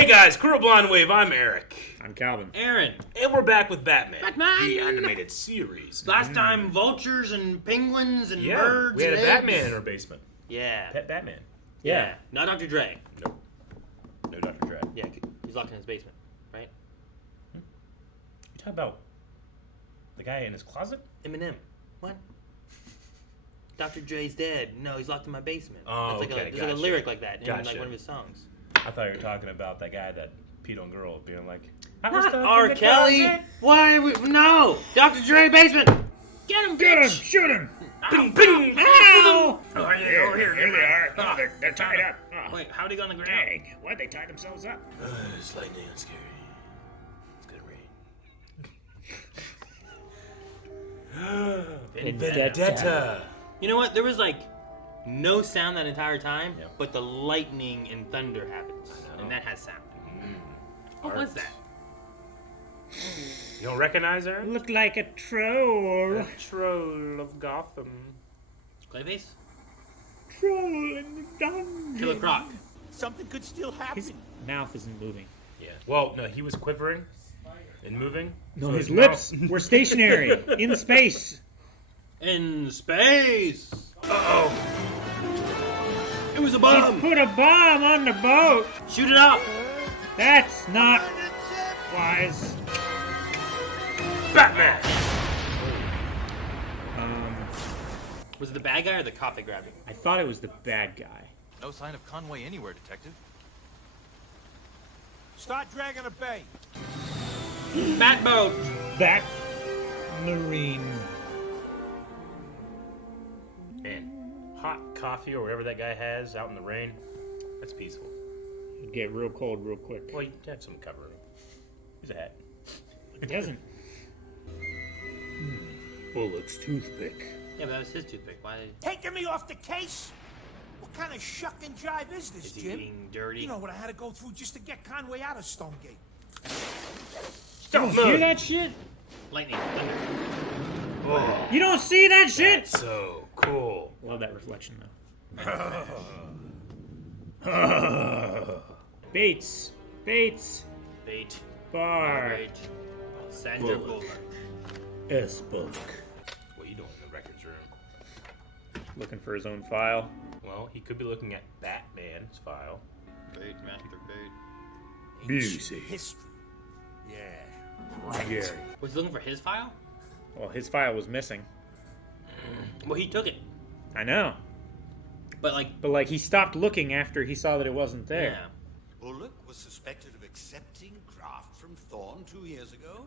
Hey guys, Crew Blonde Wave, I'm Eric. I'm Calvin. Aaron. And we're back with Batman. Batman! The animated series. Last time, vultures and penguins and Yeah, birds we had a and Batman eggs. in our basement. Yeah. Pet Batman. Yeah. Not Dr. Dre. Nope. No Dr. Dre. Yeah, he's locked in his basement, right? You talking about the guy in his closet? Eminem. What? Dr. Dre's dead. No, he's locked in my basement. Oh, That's like okay, there's like a gotcha. lyric like that in like Gotcha. one of his songs. I thought you were talking about that guy that peed on girl being like, I was Not stuck in R. the Kelly. closet. Why? No. Dr. Dre basement. Get him, Get him! bitch. Shoot him! Ping, ping. Ow! Oh, here they are. Oh, they're tied up. Oh, Wait, how'd he go on the ground? dang. Why'd they tie themselves up? It's lightning and scary. It's gonna rain. Vendetta. You know what? There was like no sound that entire time, Yep. but the lightning and thunder happens, I know. and that has sound. What Art. was that? You don't recognize her? Looked like a troll. The troll of Gotham. Clayface? Troll in the dungeon. Killer Croc. Something could still happen. His mouth isn't moving. Yeah. Well, no, he was quivering and moving. No, so his mouth- lips were stationary in space. In space. Uh-oh. It was a He bomb. put a bomb on the boat. Shoot it off. That's not wise. Batman! Was it the bad guy or the cop that grabbed him? I thought it was the bad guy. No sign of Conway anywhere, Detective. Start dragging a bait. Bat boat. Bat Marine. Man, hot coffee or whatever that guy has out in the rain, that's peaceful. It'd get real cold real quick. Well, you have some cover him. Use a hat. It doesn't. Bullock's toothpick. Yeah, but that was his toothpick. Why Taking me off the case? What kind of shuck and jive is this, is he Jim? being dirty? You know what I had to go through just to get Conway out of Stonegate. Don't You hear that shit? Lightning, thunder. Oh, You don't see that shit? that's so cool. Love that reflection though. Bates. Bates. Bait. Bar. Bait. Sandra Bullock. Bullock. S. Bullock. What are you doing in the records room? Looking for his own file. Well, he could be looking at Batman's file. Bait, master bait. Music. History. Yeah. Jerry. Was he looking for his file? Well, his file was missing. Well, he took it. I know. But like, But, like, he stopped looking after he saw that it wasn't there. yeah. Bullock was suspected of accepting graft from Thorne 2 years ago?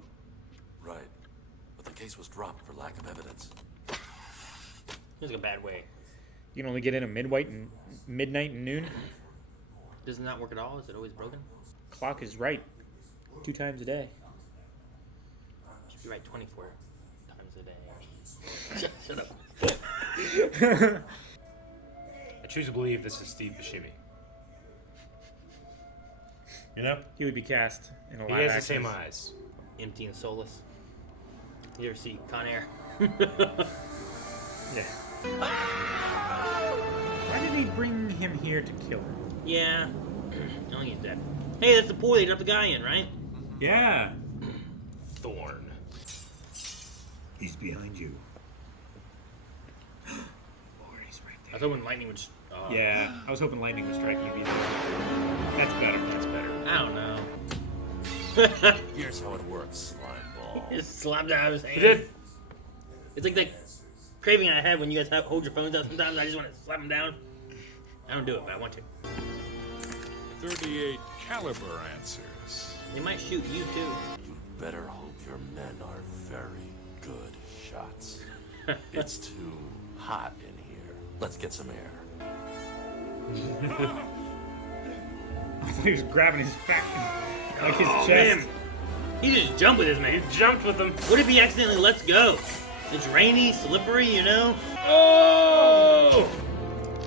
Right. But the case was dropped for lack of evidence. He was like a bad way. You can only get in at midnight and noon. Doesn't that work at all? Is it always broken? Clock is right. 2 times a day. Should be right 24 times a day. Shut up. I choose to believe this is Steve Buscemi. You know? He would be cast in a He live has the action. same eyes. Empty and soulless. You ever see Con Air? Yeah. Why did he bring him here to kill him? Yeah. I think he's dead. Hey, that's the pool they dropped the guy in, right? Yeah. Thorn. He's behind you. Or he's right I was hoping lightning would. Yeah, I was hoping lightning would strike me. That's better. That's better. I don't know. Here's how it works, slime ball. Just slapped it out of his hand. He did. It's like that craving I have when you guys hold your phones out sometimes. I just want to slap them down. I don't do it, but I want to. 38 caliber answers. They might shoot you too. You better hope your men are very good shots. It's too hot in here. Let's get some air. I thought he was grabbing his back, like his chest. Man, he just jumped with his man. He jumped with him. What if he accidentally lets go? It's rainy, slippery, you know. Oh!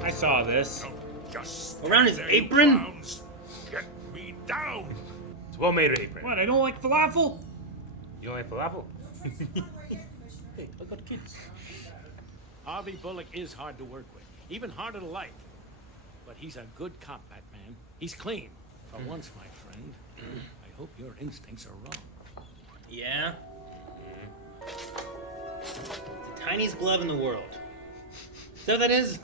I saw this. Just Around his stay apron? clowns. Get me down. It's a well-made apron. What? I don't like falafel. You don't like falafel? Hey, I got kids. Harvey Bullock is hard to work with, even harder to like. But he's a good cop, Batman. He's clean. For once, my friend, I hope your instincts are wrong. Yeah. The tiniest glove in the world. Is that what that is?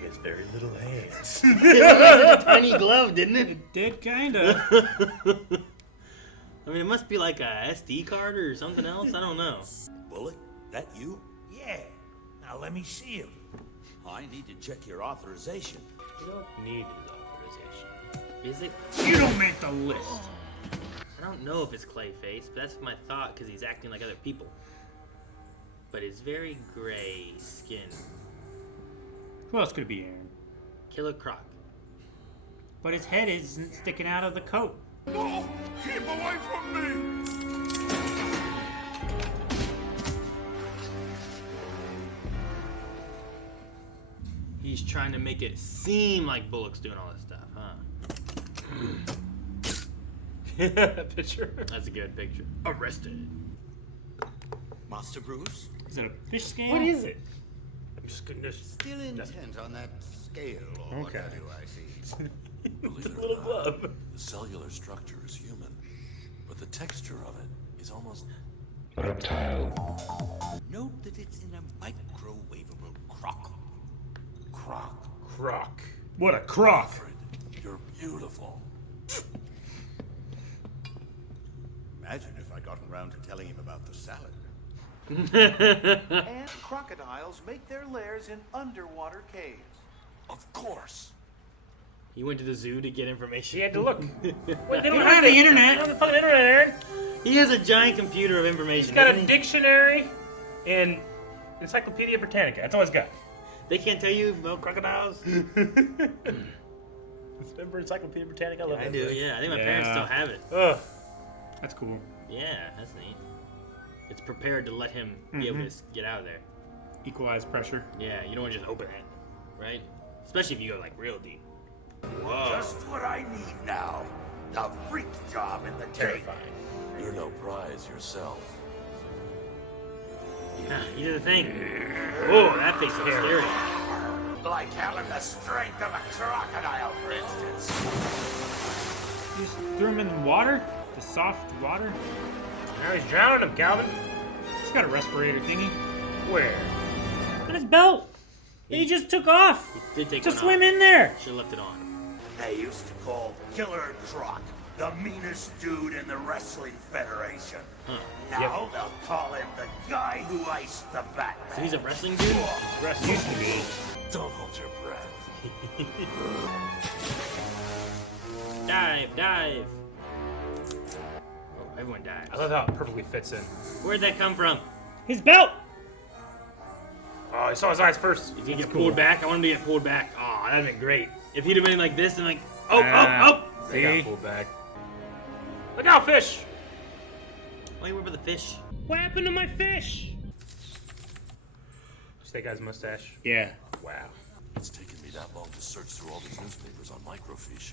He has very little hands. It looked like a tiny glove, didn't it? It did kinda. I mean, it must be like a SD card or something else. I don't know. Bullock, that you? Yeah. Now let me see him. I need to check your authorization. You don't need his authorization. Is it? You don't make the list. I don't know if it's Clayface, but that's my thought because he's acting like other people. But it's very gray skin. Who else could it be, Aaron? Killer Croc. But his head isn't sticking out of the coat. No! Keep away from me! He's trying to make it seem like Bullock's doing all this stuff, huh? That picture. That's a good picture. Arrested. Master Bruce? Is it a fish scale? What is it? I'm just goodness. Still intent on that scale, or what Okay. have you, I see. Believe it or little not, glove. the cellular structure is human, but the texture of it is almost... Note that it's in a microwavable crock. Croc. Croc. What a crock! Alfred, you're beautiful. Imagine if I'd gotten around to telling him about the salad. And crocodiles make their lairs in underwater caves. Of course. He went to the zoo to get information. He had to look. Wait, they don't have the internet. They don't have the fucking internet, Aaron. He has a giant computer of information. He's got doesn't a he? dictionary and Encyclopedia Britannica. That's all he's got. They can't tell you about crocodiles. Remember Encyclopedia Britannica? I love I that do, book. yeah. I think my Yeah. parents still have it. Ugh. That's cool. Yeah, that's neat. It's prepared to let him be able to get out of there. Equalize pressure. Yeah, you don't want to just open it, right? Especially if you go like real deep. Whoa. Just what I need now. The freak job in the tank. Terrifying. You're no prize yourself. Yeah, you did the thing. Oh, that face looks scary. Like having the strength of a crocodile, for instance. You just threw him in the water? The soft water? Now he's drowning him, Calvin. He's got a respirator thingy. Where? On his belt! That he just took off! He did take To one swim off. in there! Should've left it on. They used to call Killer Croc the meanest dude in the Wrestling Federation. Huh. Now they'll call him the guy who iced the Batman. So he's a wrestling dude? Used to be. Don't hold your breath. Dive, dive. Oh, everyone dives. I love how it perfectly fits in. Where'd that come from? His belt! Oh, I saw his eyes first. Did he get pulled back? I want him to get pulled back. Oh, that'd been great. If he'd have been like this and like, oh, Ah. They got See? pulled back. Look out, fish! Why you worry about the fish? What happened to my fish? Snake Eyes mustache. Yeah. Wow. It's taken me that long to search through all these newspapers on microfiche.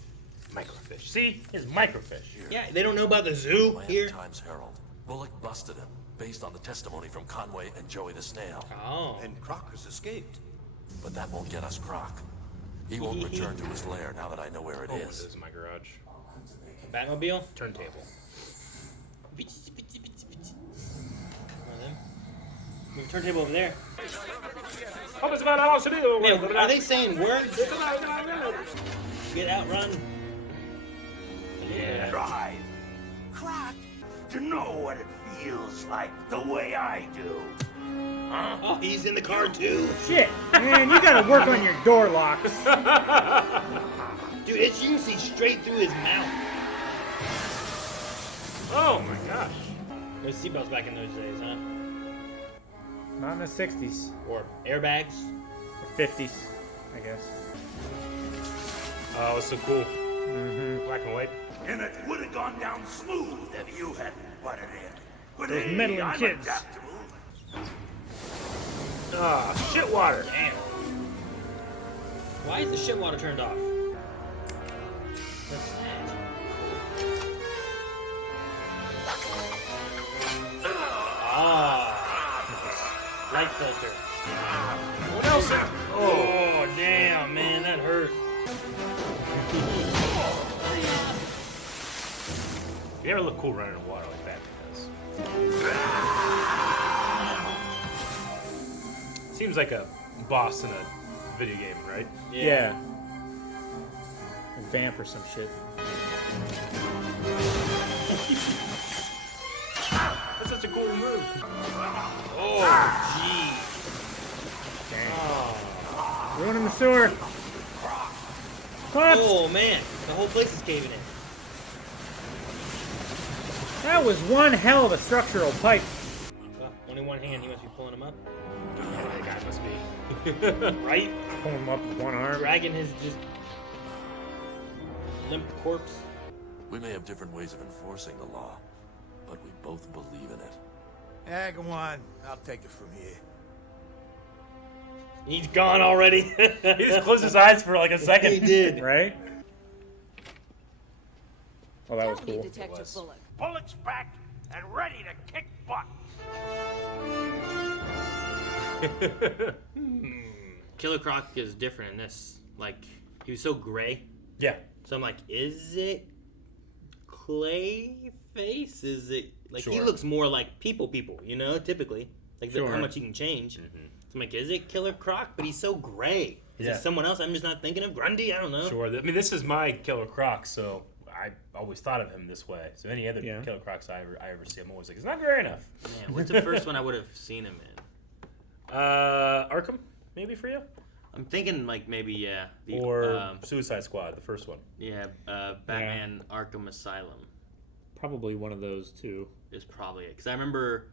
Microfish. See? It's microfish. Yeah, they don't know about the zoo Miami here. Times Herald. Bullock busted him, based on the testimony from Conway and Joey the Snail. Oh. And Croc has escaped. But that won't get us Croc. He won't return to his lair now that I know where it Oh, is. this is my garage. Batmobile? Turntable. One of them. Move the turntable over there. Man, are they saying words? Get out, run. Yeah. Drive. Croc, to know what it feels like the way I do. Oh, he's in the car too. Shit! Man, you gotta work on your door locks. Dude, you can see straight through his mouth. Oh my gosh. Those seatbelts back in those days, huh? Not in the 60s. Or airbags. Or 50s, I guess. Oh, it's so cool. Black and white. And it would have gone down smooth if you hadn't butted in. But Those hey, meddling I'm kids. adaptable. Ah, shit water. Damn. Why is the shit water turned off? What's that? Ah. Light filter. What else? Oh, damn, man, that hurt. You never look cool running in water like Batman does. Seems like a boss in a video game, right? Yeah. A vamp or some shit. That's such a cool move. Oh, gee. Ruin in the sewer. Collapse. Oh, man. The whole place is caving in. That was one hell of a structural pipe. Well, only one hand. He must be pulling him up. Yeah, that guy must be. Right? Pull him up with one arm. Dragging his just limp corpse. We may have different ways of enforcing the law, but we both believe in it. Yeah, go on. I'll take it from here. He's gone already. He just closed his eyes for like a second. He did. Right? Oh, that was Tell me, cool. Detective Bullock. Bullock's back and ready to kick butt. Killer Croc is different in this. Like, he was so gray. Yeah. So I'm like, is it Clayface? Is it like he Sure. looks more like people, you know, typically. Like Sure. how much he can change. So I'm like, is it Killer Croc? But he's so gray. Is Yeah. it someone else I'm just not thinking of? Grundy? I don't know. Sure. I mean, this is my Killer Croc, so I always thought of him this way. So any other Yeah. Killer Crocs I ever see, I'm always like, it's not gray enough. Man, what's the first one I would have seen him in? Arkham, maybe for you? I'm thinking like maybe, yeah. The, Or Suicide Squad, the first one. yeah, Batman Arkham Asylum Probably one of those two. is probably it. Because I remember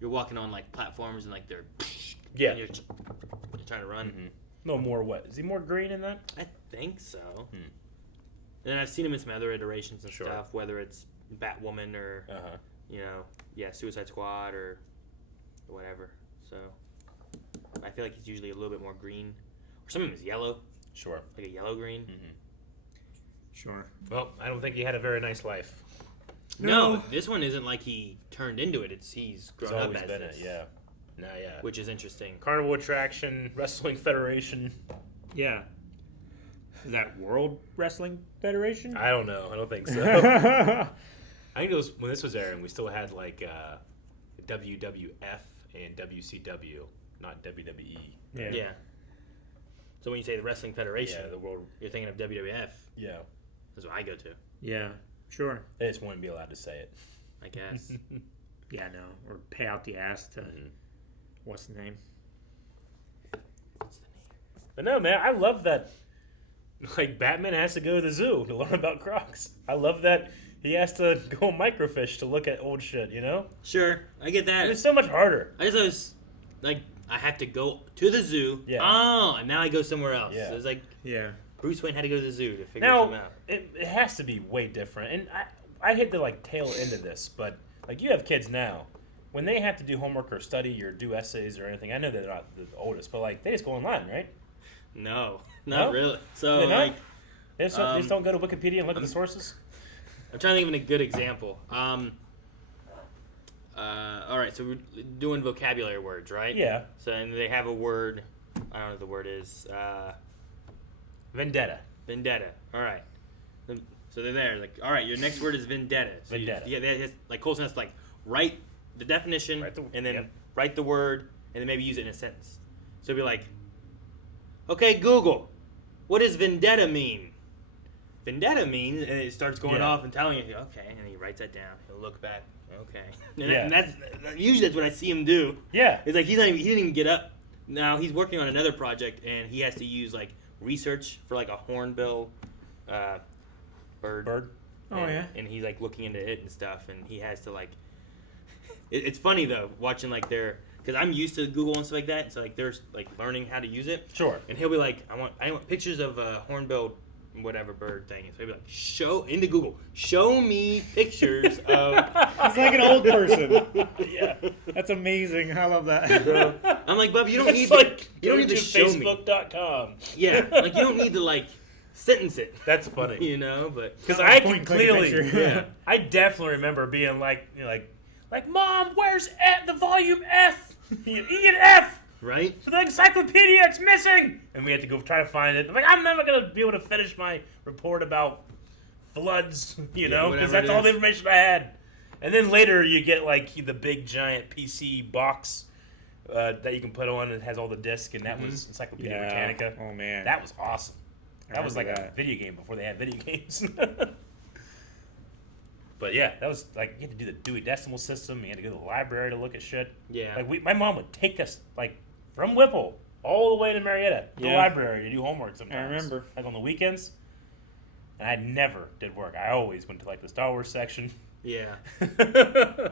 you're walking on like platforms and like they're... Yeah. And you're trying to run. No more what? Is he more green in that? I think so. And I've seen him in some other iterations and Sure. stuff, whether it's Batwoman or, you know, Suicide Squad or whatever. So I feel like he's usually a little bit more green. Or some of him is yellow, Sure. like a yellow-green. Sure. Well, I don't think he had a very nice life. No, this one isn't like he turned into it. He's He's grown up always as been this, it, yeah. No, yeah. which is interesting. Carnival Attraction, Wrestling Federation. Yeah. Is that World Wrestling Federation? I don't know. I don't think so. I think it was when this was airing, we still had like WWF and WCW, not WWE. Yeah. So when you say the Wrestling Federation, Yeah, the world. you're thinking of WWF. Yeah. That's what I go to, Yeah. Sure. They just wouldn't be allowed to say it. I guess. Yeah, no. Or pay out the ass to... What's the name? But no, man, I love that. Like, Batman has to go to the zoo to learn about Crocs. I love that he has to go microfiche to look at old shit, you know? Sure, I get that. It's so much harder. I guess I was like, I have to go to the zoo. Yeah. Oh, and now I go somewhere else. Yeah. So it's like Yeah. Bruce Wayne had to go to the zoo to figure Now, something out. it has to be way different. And I hate to, like, tail into this, but, like, you have kids now. When they have to do homework or study or do essays or anything, I know they're not the oldest, but, like, they just go online, right? No, not No? really. So They don't? like, They just don't go to Wikipedia and look at the sources? I'm trying to think of a good example. All right, so we're doing vocabulary words, right? Yeah. So and they have a word. I don't know what the word is. Vendetta. Vendetta. All right. So they're there. Like, all right, your next word is vendetta. So Vendetta. Like Colson has to like write the definition and then write the word and then maybe use it in a sentence. So it'd be like, okay, Google, what does vendetta mean? Vendetta means, and it starts going off and telling you, okay, and he writes that down. He'll look back, okay. And that's usually that's what I see him do. Yeah. It's like he didn't even get up. Now he's working on another project, and he has to use like research for like a hornbill bird. Oh, yeah. And he's like looking into it and stuff, and he has to like. It's funny though watching like their because I'm used to Google and stuff like that, so like they're like learning how to use it. Sure. And he'll be like, I want pictures of a hornbill, whatever bird thing. So he'll be like, show me pictures of. He's like an old person. Yeah. That's amazing. I love that. I'm like, Bub, you don't need It's like, you don't need to show me. Facebook.com. Yeah, like you don't need to like sentence it. That's funny. You know, but Because I can Point, click a clearly, picture. I definitely remember being like, Mom, where's the volume F? E and F. Right? For the encyclopedia, it's missing! And we had to go try to find it. I'm like, I'm never going to be able to finish my report about floods, you know, because that's all the information I had. And then later you get, like, the big, giant PC box that you can put on and has all the discs, and that was Encyclopedia Britannica. Oh, man. That was awesome. That was like that. a video game before they had video games. But yeah, that was like, you had to do the Dewey Decimal System. You had to go to the library to look at shit. Yeah. Like my mom would take us like from Whipple all the way to Marietta, to the library to do homework sometimes. I remember. Like on the weekends. And I never did work. I always went to like the Star Wars section. Yeah. Now,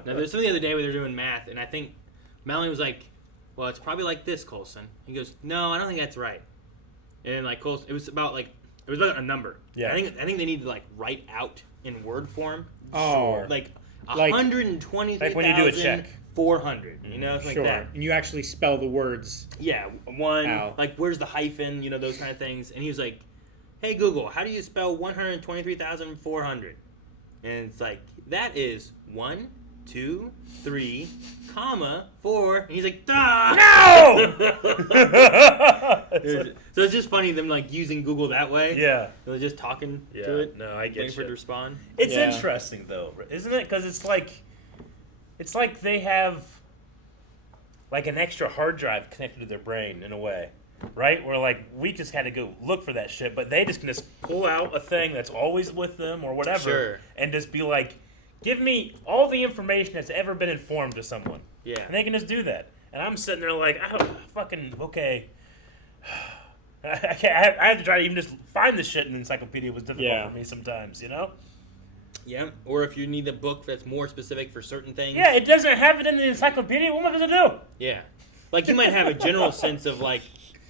there's something the other day where they're doing math, and I think Melanie was like, well, it's probably like this, Colson. He goes, no, I don't think that's right. And then, like, Colson, it was about a number. Yeah. I think they need to, like, write out in word form. Oh. Like, Like 123,400. like when you do a check. You know, it's like Sure. that. And you actually spell the words. Yeah, one, Out. like, where's the hyphen, you know, those kind of things. And he was like, hey, Google, how do you spell 123,400? And it's like, that is 1, 2, 3, comma, 4. And he's like, duh! No! So it's just funny them, like, using Google that way. Yeah. They're just talking Yeah. to it. No, I get waiting for it to you. respond. It's Yeah. interesting though, isn't it? Because it's like they have like an extra hard drive connected to their brain in a way, right? Where like we just had to go look for that shit, but they just can just pull out a thing that's always with them or whatever, Sure. and just be like, give me all the information that's ever been informed to someone. Yeah. And they can just do that. And I'm sitting there like, okay. I have to try to even just find the shit in the encyclopedia was difficult for me sometimes, you know? Yeah. Or if you need a book that's more specific for certain things. Yeah, it doesn't have it in the encyclopedia. What am I supposed to do? Yeah. Like, you might have a general sense of, like,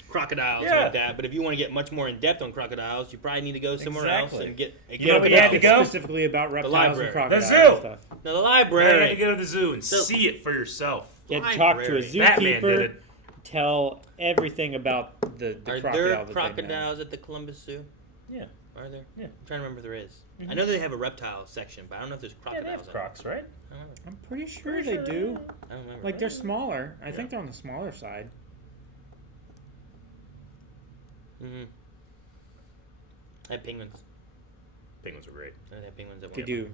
crocodiles Yeah. like that, but if you want to get much more in depth on crocodiles, you probably need to go somewhere else Exactly. and get You know where you had to It's go? specifically about reptiles library. and crocodiles The and zoo. stuff. Now, the You had library. to go to the zoo and see it for yourself. You had to talk to a Library. Batman did zookeeper, it. tell everything about the Are crocodile there that they know. crocodiles at the Columbus Zoo? Yeah. Are there? Yeah. I'm trying to remember if there is. I know they have a reptile section, but I don't know if there's Yeah, they crocodiles. have Crocs, right? I don't remember. I'm pretty sure they do. I don't remember. Like, they're smaller. I think they're on the smaller side. Mm-hmm. I have penguins. Penguins are great. I have penguins at They one. do.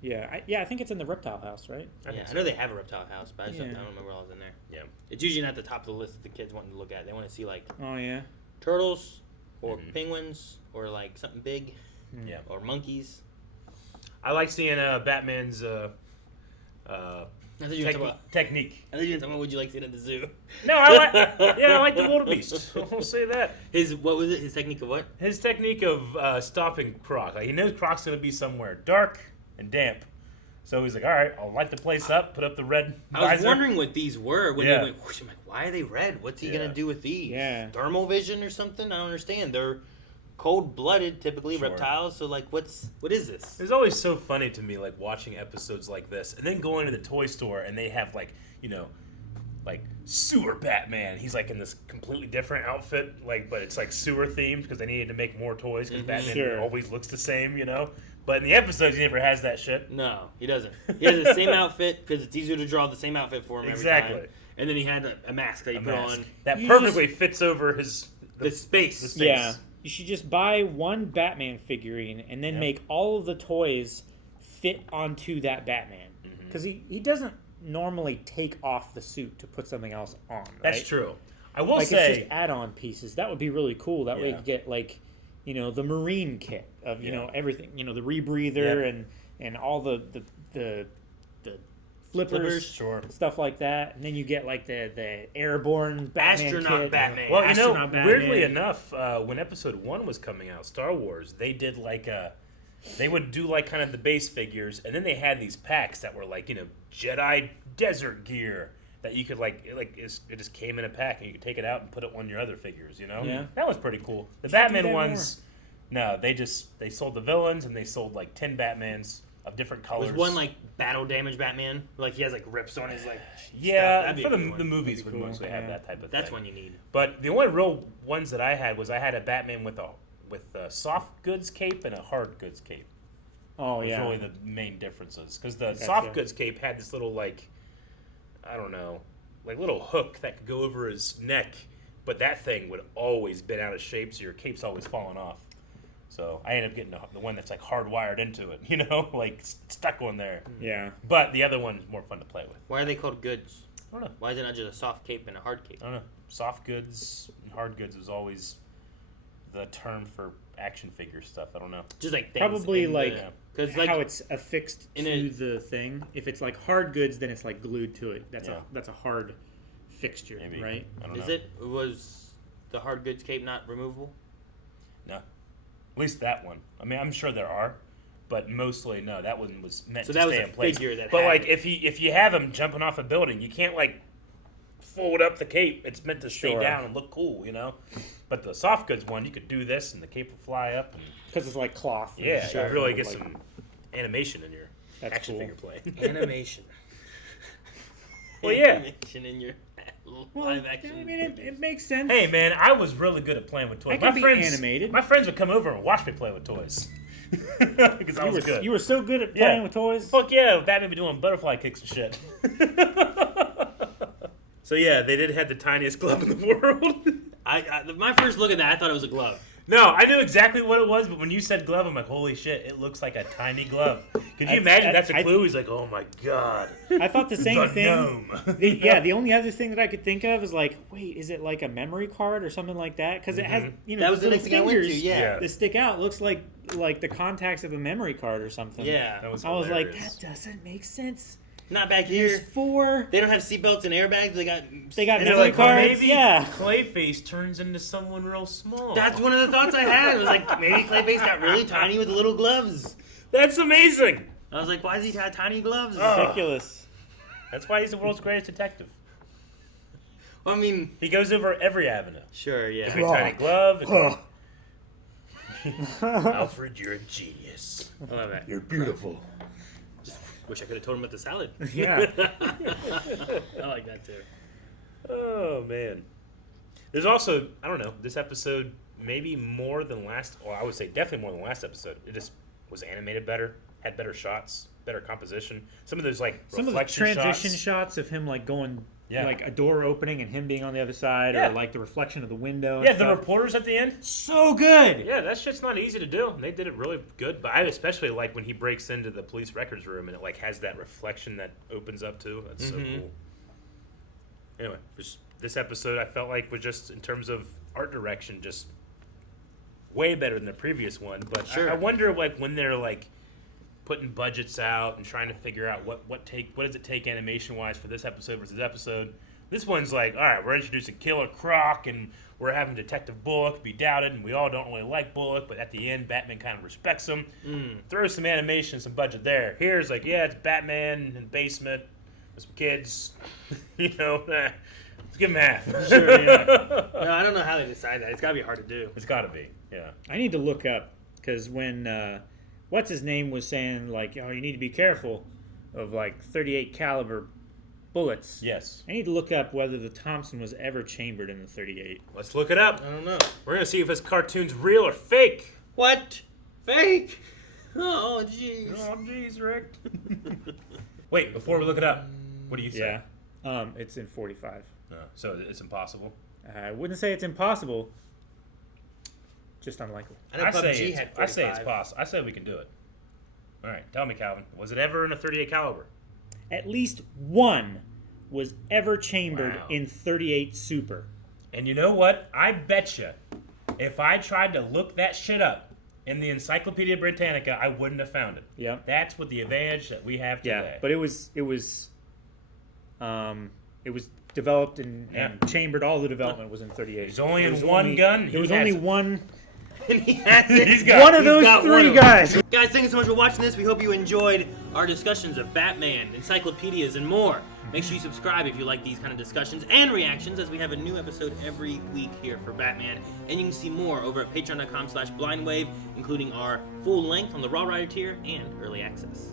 Yeah, I think it's in the reptile house, right? Yeah, I know they have a reptile house, but I don't Yeah. remember what else in there. Yeah. It's usually not the top of the list that the kids want to look at. They want to see, like, Oh, yeah. turtles or penguins or, like, something big Yeah. or monkeys. I like seeing Batman's I thought you were talking about. technique. I thought you were talking about what you like seeing at the zoo. No, I like the wildebeest. I'll say that. What was it? His technique of what? His technique of stopping Croc. Like, he knows Croc's going to be somewhere dark and damp. So he's like, all right, I'll light the place up, put up the red visor. I was wondering what these were when Yeah. they went whoosh. I'm like, why are they red? What's he gonna do with these? Yeah. Thermal vision or something? I don't understand. They're cold-blooded, typically Sure. reptiles. So like, what is this? It's always so funny to me, like, watching episodes like this, and then going to the toy store, and they have, like, you know, like, sewer Batman. He's, like, in this completely different outfit, like, but it's, like, sewer-themed, because they needed to make more toys, because Batman Sure. always looks the same, you know? But in the episodes, he never has that shit. No, he doesn't. He has the same outfit because it's easier to draw the same outfit for him Exactly. every time. And then he had a mask that he put on. That You perfectly fits over The space. the space. Yeah. You should just buy one Batman figurine and then make all of the toys fit onto that Batman. Because he doesn't normally take off the suit to put something else on, right? That's true. I will Like, say... it's just add-on pieces. That would be really cool. That way you Yeah. could get, like, you know, the Marine kit of, you Yeah. know, everything. You know, the rebreather Yeah. and all the flippers, Sure. stuff like that. And then you get, like, the airborne Batman Astronaut kit. Batman. Well, you know, Astronaut Batman. weirdly enough, when Episode 1 was coming out, Star Wars, they did, like, they would do, like, kind of the base figures, and then they had these packs that were, like, you know, Jedi desert gear that you could, it just came in a pack, and you could take it out and put it on your other figures, you know? Yeah. That was pretty cool. The Should do Batman that ones, no, they sold the villains, and they sold, like, 10 Batmans of different colors. There's one like battle damage Batman, like he has like rips on his like. Yeah, stuff. That'd be for a good one. the movies would cool, mostly have yeah. that type of thing. That's one you need. But the only real ones that I had was I had a Batman with a soft goods cape and a hard goods cape. Oh, Was yeah. really the main differences, because the Gotcha. soft goods cape had this little, like, I don't know, like little hook that could go over his neck, but that thing would always been out of shape, so your cape's always falling off. So I ended up getting the one that's like hardwired into it, you know, like stuck on there. Yeah. But the other one's more fun to play with. Why are they called goods? I don't know. Why is it not just a soft cape and a hard cape? I don't know. Soft goods and hard goods was always the term for action figure stuff. I don't know. Just like things probably like because how it's affixed to the thing. If it's like hard goods, then it's like glued to it. That's a hard fixture, maybe. Right? I don't know. Is it? Was the hard goods cape not removable? No. At least that one. I mean, I'm sure there are, but mostly no. That one was meant to that was stay a in place. figure that but had like it. if you have him jumping off a building, you can't like fold up the cape. It's meant to stay down and look cool, you know. But the soft goods one, you could do this, and the cape will fly up. Because it's like cloth. Yeah, you really get some animation in your action figure play. Animation. Well, yeah. Animation in your Well, live action. I mean, it makes sense. Hey, man, I was really good at playing with toys. I could be animated. My friends would come over and watch me play with toys. Because I was good. You were so good at playing with toys? Fuck yeah, Batman be doing butterfly kicks and shit. So yeah, they did have the tiniest glove in the world. My first look at that, I thought it was a glove. No, I knew exactly what it was, but when you said glove, I'm like, holy shit, it looks like a tiny glove. Can you imagine that's a clue? He's like, oh my god. I thought the same thing. Gnome. The only other thing that I could think of is like, wait, is it like a memory card or something like that? Because it has, that was the next thing I went to, that stick out. Looks like the contacts of a memory card or something. Yeah. I was like, that doesn't make sense. Not back here. There's 4. They don't have seatbelts and airbags. They got memory like, cards. Maybe yeah. Clayface turns into someone real small. That's one of the thoughts I had. It was like, maybe Clayface got really tiny with little gloves. That's amazing. I was like, why does he have tiny gloves? Ridiculous. That's why he's the world's greatest detective. Well, I mean, he goes over every avenue. Sure, yeah. Every tiny glove. Alfred, you're a genius. I love that. You're beautiful. Wish I could have told him about the salad. Yeah. I like that too. Oh, man. There's also, I don't know, this episode maybe more than last, or I would say definitely more than last episode. It just was animated better, had better shots, better composition. Some of those, like, some of the transition shots of him, like, going, like, a door opening and him being on the other side, or, like, the reflection of the window. Yeah, the reporters at the end. So good! Yeah, that shit's not easy to do. They did it really good. But I especially like when he breaks into the police records room and it, like, has that reflection that opens up, too. That's so cool. Anyway, this episode I felt like was just, in terms of art direction, just way better than the previous one. But I wonder, like, when they're, like, putting budgets out and trying to figure out what does it take animation wise for this episode versus episode. This one's like, all right, we're introducing Killer Croc and we're having Detective Bullock be doubted, and we all don't really like Bullock, but at the end Batman kind of respects him. Throw some animation, some budget there. Here's like, yeah, it's Batman in the basement with some kids. You know, let's give him half. Sure, yeah. No, I don't know how they decide that. It's got to be hard to do. It's got to be, yeah. I need to look up, because when what's his name was saying, like, oh, you need to be careful of, like, 38 caliber bullets. Yes. I need to look up whether the Thompson was ever chambered in the 38. Let's look it up. I don't know. We're going to see if this cartoon's real or fake. What? Fake? Oh, jeez. Oh, jeez, Rick. Wait, before we look it up, what do you say? Yeah. It's in 45. So it's impossible? I wouldn't say it's impossible. Just unlikely. I say it's possible. I say we can do it. All right, tell me, Calvin. Was it ever in a 38 caliber? At least one was ever chambered in 38 Super. And you know what? I bet you, if I tried to look that shit up in the Encyclopedia Britannica, I wouldn't have found it. Yeah. That's what the advantage that we have today. Yeah, but it was developed and chambered. All the development was in 38. He's only in one gun. There was only one. And he has it. He's got one of those 3 guys. Guys, thank you so much for watching this. We hope you enjoyed our discussions of Batman, encyclopedias, and more. Make sure you subscribe if you like these kind of discussions and reactions, as we have a new episode every week here for Batman. And you can see more over at patreon.com/blindwave, including our full length on the Raw Rider tier and early access.